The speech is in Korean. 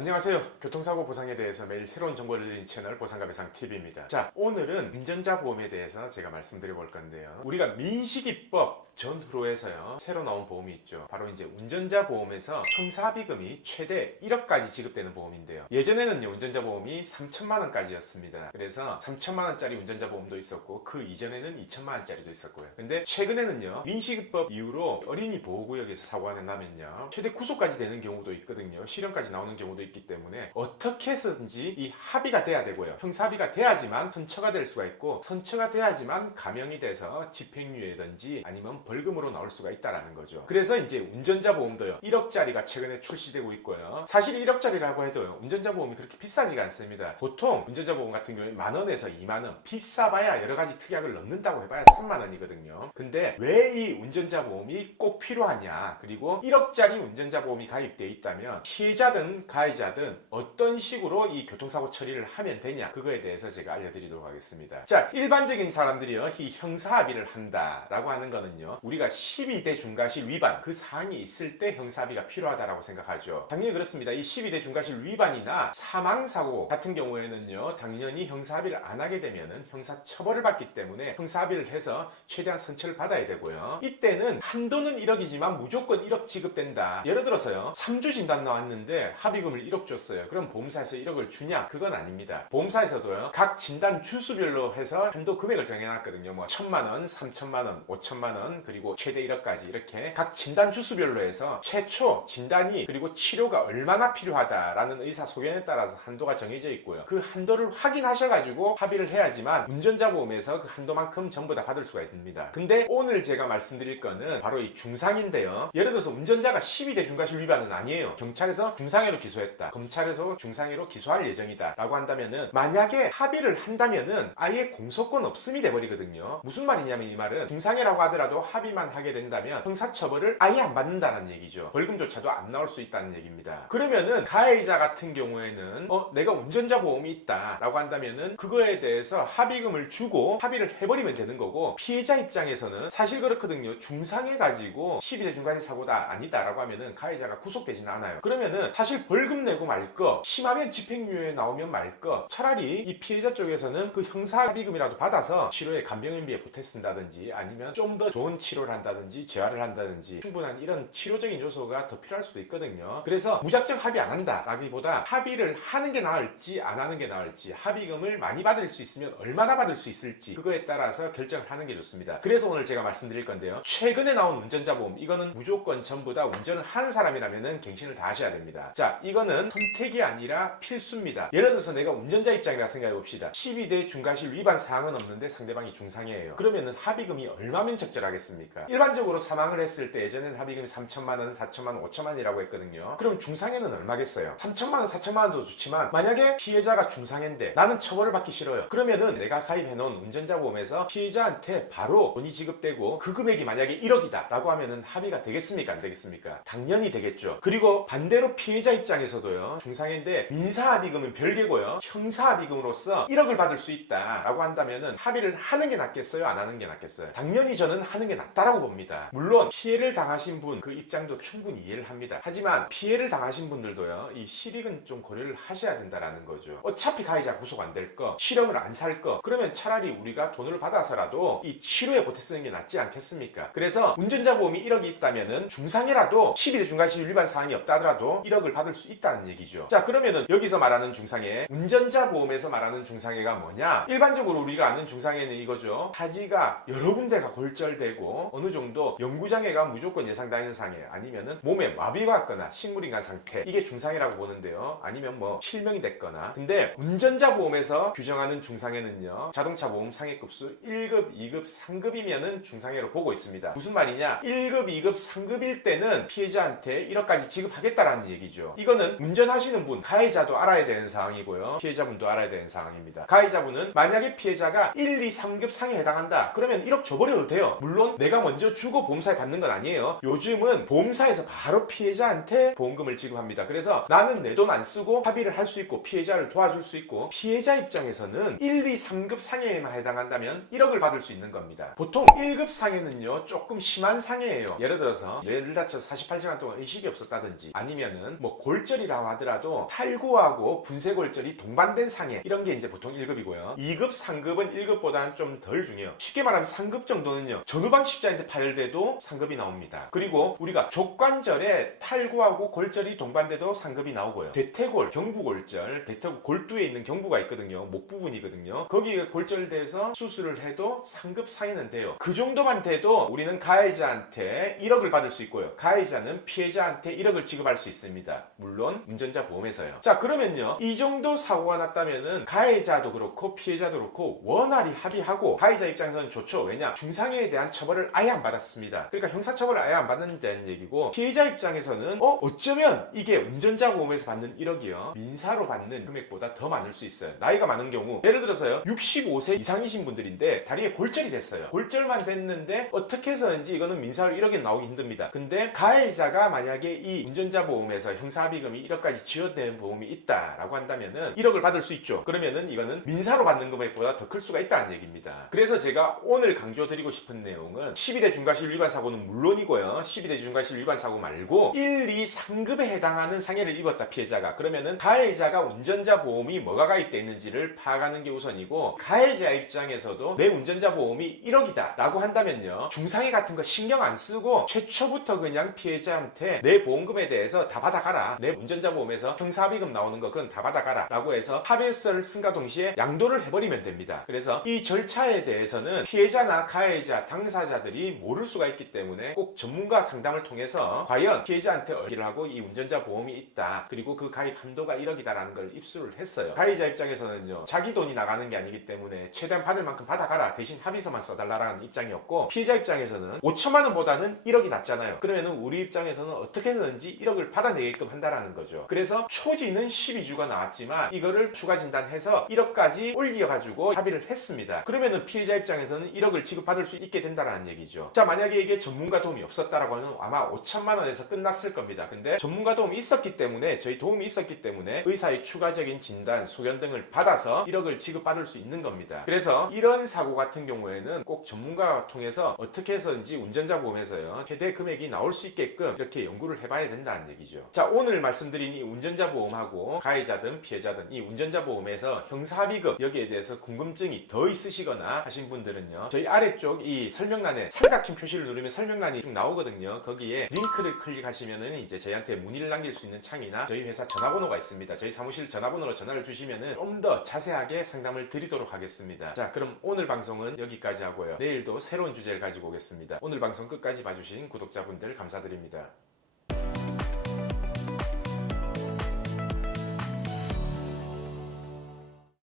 안녕하세요. 교통사고 보상에 대해서 매일 새로운 정보를 드리는 채널 보상가배상TV입니다. 자, 오늘은 운전자 보험에 대해서 제가 말씀드려 볼 건데요. 우리가 민식이법 전후로 해서요, 새로 나온 보험이 있죠. 바로 이제 운전자 보험에서 형사비금이 최대 1억까지 지급되는 보험인데요. 예전에는요, 운전자 보험이 3천만 원까지였습니다. 그래서 3천만 원짜리 운전자 보험도 있었고, 그 이전에는 2천만 원짜리도 있었고요. 근데 최근에는요, 민식이법 이후로 어린이 보호구역에서 사고가 나면요, 최대 구속까지 되는 경우도 있거든요. 실형까지 나오는 경우도 있기 때문에 어떻게 해서든지 이 합의가 돼야 되고요. 형사합의가 돼야지만 선처가 될 수가 있고, 선처가 돼야지만 감형이 돼서 집행유예든지 아니면 벌금으로 나올 수가 있다라는 거죠. 그래서 이제 운전자 보험도요, 1억짜리가 최근에 출시되고 있고요. 사실 1억짜리라고 해도요, 운전자 보험이 그렇게 비싸지가 않습니다. 보통 운전자 보험 같은 경우에 만원에서 2만원, 비싸봐야 여러 가지 특약을 넣는다고 해봐야 3만원이거든요. 근데 왜 이 운전자 보험이 꼭 필요하냐, 그리고 1억짜리 운전자 보험이 가입되어 있다면 피해자든 가해자든 어떤 식으로 이 교통사고 처리를 하면 되냐, 그거에 대해서 제가 알려드리도록 하겠습니다. 자, 일반적인 사람들이요, 이 형사합의를 한다라고 하는 거는요, 우리가 12대 중과실 위반 그 사항이 있을 때 형사합의가 필요하다라고 생각하죠. 당연히 그렇습니다. 이 12대 중과실 위반이나 사망사고 같은 경우에는요, 당연히 형사합의를 안 하게 되면은 형사처벌을 받기 때문에 형사합의를 해서 최대한 선처를 받아야 되고요. 이때는 한도는 1억이지만 무조건 1억 지급된다. 예를 들어서요, 3주 진단 나왔는데 합의금을 1억 줬어요. 그럼 보험사에서 1억을 주냐? 그건 아닙니다. 보험사에서도요, 각 진단 주수별로 해서 한도 금액을 정해놨거든요. 뭐 1,000만원, 3,000만원, 5,000만원, 그리고 최대 1억까지 이렇게 각 진단 주수별로 해서 최초 진단이 그리고 치료가 얼마나 필요하다라는 의사소견에 따라서 한도가 정해져 있고요. 그 한도를 확인하셔가지고 합의를 해야지만 운전자 보험에서 그 한도만큼 전부 다 받을 수가 있습니다. 근데 오늘 제가 말씀드릴 거는 바로 이 중상인데요. 예를 들어서 운전자가 12대 중과실 위반은 아니에요. 경찰에서 중상해로 기소했다, 검찰에서 중상해로 기소할 예정이다 라고 한다면은, 만약에 합의를 한다면은 아예 공소권 없음이 돼버리거든요. 무슨 말이냐면, 이 말은 중상해라고 하더라도 합의만 하게 된다면 형사처벌을 아예 안 받는다는 얘기죠. 벌금조차도 안 나올 수 있다는 얘기입니다. 그러면은 가해자 같은 경우에는 내가 운전자 보험이 있다 라고 한다면은 그거에 대해서 합의금을 주고 합의를 해버리면 되는 거고, 피해자 입장에서는 사실 그렇거든요. 중상해 가지고 12대 중과실 사고다 아니다 라고 하면은 가해자가 구속되지는 않아요. 그러면은 사실 벌금 내고 말 거, 심하면 집행유예 나오면 말 거, 차라리 이 피해자 쪽에서는 그 형사 합의금이라도 받아서 치료에 간병인비에 보태 쓴다든지 아니면 좀 더 좋은 치료를 한다든지 재활을 한다든지 충분한 이런 치료적인 요소가 더 필요할 수도 있거든요. 그래서 무작정 합의 안 한다 라기보다 합의를 하는 게 나을지 안 하는 게 나을지, 합의금을 많이 받을 수 있으면 얼마나 받을 수 있을지, 그거에 따라서 결정을 하는 게 좋습니다. 그래서 오늘 제가 말씀드릴 건데요, 최근에 나온 운전자 보험, 이거는 무조건 전부 다 운전을 하는 사람이라면 갱신을 다 하셔야 됩니다. 자, 이거는 선택이 아니라 필수입니다. 예를 들어서 내가 운전자 입장이라 생각해 봅시다. 12대 중과실 위반 사항은 없는데 상대방이 중상해예요. 그러면은 합의금이 얼마면 적절하겠습니까? 일반적으로 사망을 했을 때 예전에는 합의금이 3천만원, 4천만원, 5천만원이라고 했거든요. 그럼 중상해는 얼마겠어요? 3천만원, 4천만원도 좋지만 만약에 피해자가 중상해인데 나는 처벌을 받기 싫어요. 그러면은 내가 가입해놓은 운전자 보험에서 피해자한테 바로 돈이 지급되고 그 금액이 만약에 1억이다 라고 하면은 합의가 되겠습니까? 안 되겠습니까? 당연히 되겠죠. 그리고 반대로 피해자 입장에서도요, 중상해인데 민사합의금은 별개고요, 형사합의금으로서 1억을 받을 수 있다 라고 한다면은 합의를 하는 게 낫겠어요? 안 하는 게 낫겠어요? 당연히 저는 하는 게 낫다라고 봅니다. 물론 피해를 당하신 분 그 입장도 충분히 이해를 합니다. 하지만 피해를 당하신 분들도요, 이 실익은 좀 고려를 하셔야 된다라는 거죠. 어차피 가해자 구속 안 될 거, 실형을 안 살 거, 그러면 차라리 우리가 돈을 받아서라도 이 치료에 보태 쓰는 게 낫지 않겠습니까? 그래서 운전자 보험이 1억이 있다면은 중상해라도 12대 중과실 위반 사항이 없다 하더라도 1억을 받을 수 있다는 얘기죠. 자, 그러면은 여기서 말하는 중상해, 운전자 보험에서 말하는 중상해가 뭐냐? 일반적으로 우리가 아는 중상해는 이거죠. 타지가 여러 군데가 골절되고 어느 정도 영구장애가 무조건 예상되는 상해, 아니면은 몸에 마비가 왔거나 식물인간 상태, 이게 중상해라고 보는데요. 아니면 뭐 실명이 됐거나. 근데 운전자 보험에서 규정하는 중상해는요, 자동차 보험 상해급수 1급, 2급, 3급이면은 중상해로 보고 있습니다. 무슨 말이냐? 1급, 2급, 3급일 때는 피해자한테 1억까지 지급하겠다라는 얘기죠. 이거는 운전하시는 분, 가해자도 알아야 되는 사항이고요, 피해자분도 알아야 되는 사항입니다. 가해자분은 만약에 피해자가 1, 2, 3급 상해에 해당한다 그러면 1억 줘버려도 돼요. 물론 내가 먼저 주고 보험사에 받는 건 아니에요. 요즘은 보험사에서 바로 피해자한테 보험금을 지급합니다. 그래서 나는 내 돈 안 쓰고 합의를 할 수 있고 피해자를 도와줄 수 있고, 피해자 입장에서는 1, 2, 3급 상해에만 해당한다면 1억을 받을 수 있는 겁니다. 보통 1급 상해는요, 조금 심한 상해예요. 예를 들어서 뇌를 다쳐서 48시간 동안 의식이 없었다든지, 아니면은 뭐 골절이 골절이라고 하더라도 탈구하고 분쇄골절이 동반된 상해, 이런 게 이제 보통 1급이고요. 2급, 3급은 1급보다는 좀 덜 중요해요. 쉽게 말하면 3급 정도는요, 전후방 십자인대 파열돼도 상급이 나옵니다. 그리고 우리가 족관절에 탈구하고 골절이 동반돼도 상급이 나오고요. 대퇴골, 경부골절, 대퇴골 골두에 있는 경부가 있거든요. 목 부분이거든요. 거기에 골절돼서 수술을 해도 상급 상해는 돼요. 그 정도만 돼도 우리는 가해자한테 1억을 받을 수 있고요. 가해자는 피해자한테 1억을 지급할 수 있습니다. 물론 운전자 보험에서요. 자, 그러면요, 이 정도 사고가 났다면은 가해자도 그렇고 피해자도 그렇고 원활히 합의하고, 가해자 입장에서는 좋죠. 왜냐? 중상해에 대한 처벌을 아예 안 받았습니다. 그러니까 형사처벌을 아예 안 받는다는 얘기고, 피해자 입장에서는 어쩌면 이게 운전자 보험에서 받는 1억이요, 민사로 받는 금액보다 더 많을 수 있어요. 나이가 많은 경우, 예를 들어서요, 65세 이상이신 분들인데 다리에 골절이 됐어요. 골절만 됐는데 어떻게 해서든지 이거는 민사로 1억이 나오기 힘듭니다. 근데 가해자가 만약에 이 운전자 보험에서 형사합의금이 1억까지 지원되는 보험이 있다라고 한다면은 1억을 받을 수 있죠. 그러면은 이거는 민사로 받는 금액보다 더 클 수가 있다는 얘기입니다. 그래서 제가 오늘 강조드리고 싶은 내용은 12대 중과실 위반 사고는 물론이고요, 12대 중과실 위반 사고 말고 1, 2, 3급에 해당하는 상해를 입었다, 피해자가. 그러면은 가해자가 운전자 보험이 뭐가 가입되어 있는지를 파악하는 게 우선이고, 가해자 입장에서도 내 운전자 보험이 1억이다 라고 한다면요, 중상해 같은 거 신경 안 쓰고 최초부터 그냥 피해자한테 내 보험금에 대해서 다 받아가라, 내 운전자 보험에서 형사합의금 나오는 거 그건 다 받아가라 라고 해서 합의서를 쓴과 동시에 양도를 해버리면 됩니다. 그래서 이 절차에 대해서는 피해자나 가해자, 당사자들이 모를 수가 있기 때문에 꼭 전문가 상담을 통해서 과연 피해자한테 얘기를 하고 이 운전자 보험이 있다, 그리고 그 가입 한도가 1억이다 라는 걸 입수를 했어요. 가해자 입장에서는요, 자기 돈이 나가는 게 아니기 때문에 최대한 받을 만큼 받아가라, 대신 합의서만 써달라라는 입장이었고, 피해자 입장에서는 5천만 원보다는 1억이 낫잖아요. 그러면은 우리 입장에서는 어떻게 해서든지 1억을 받아내게끔 한다라는 거죠. 그래서 초지는 12주가 나왔지만 이거를 추가 진단해서 1억까지 올려가지고 합의를 했습니다. 그러면은 피해자 입장에서는 1억을 지급받을 수 있게 된다라는 얘기죠. 자, 만약에 이게 전문가 도움이 없었다라고 하면 아마 5천만 원에서 끝났을 겁니다. 근데 전문가 도움이 있었기 때문에, 저희 도움이 있었기 때문에 의사의 추가적인 진단, 소견 등을 받아서 1억을 지급받을 수 있는 겁니다. 그래서 이런 사고 같은 경우에는 꼭 전문가가 통해서 어떻게 해서든지 운전자 보험에서요, 최대 금액이 나올 수 있게끔 이렇게 연구를 해봐야 된다는 얘기죠. 자, 오늘 말씀드린 이 운전자 보험하고 가해자든 피해자든 이 운전자 보험에서 형사합의금, 여기에 대해서 궁금증이 더 있으시거나 하신 분들은요, 저희 아래쪽 이 설명란에 삼각형 표시를 누르면 설명란이 쭉 나오거든요. 거기에 링크를 클릭하시면은 이제 저희한테 문의를 남길 수 있는 창이나 저희 회사 전화번호가 있습니다. 저희 사무실 전화번호로 전화를 주시면은 좀 더 자세하게 상담을 드리도록 하겠습니다. 자, 그럼 오늘 방송은 여기까지 하고요, 내일도 새로운 주제를 가지고 오겠습니다. 오늘 방송 끝까지 봐주신 구독자분들 감사드립니다.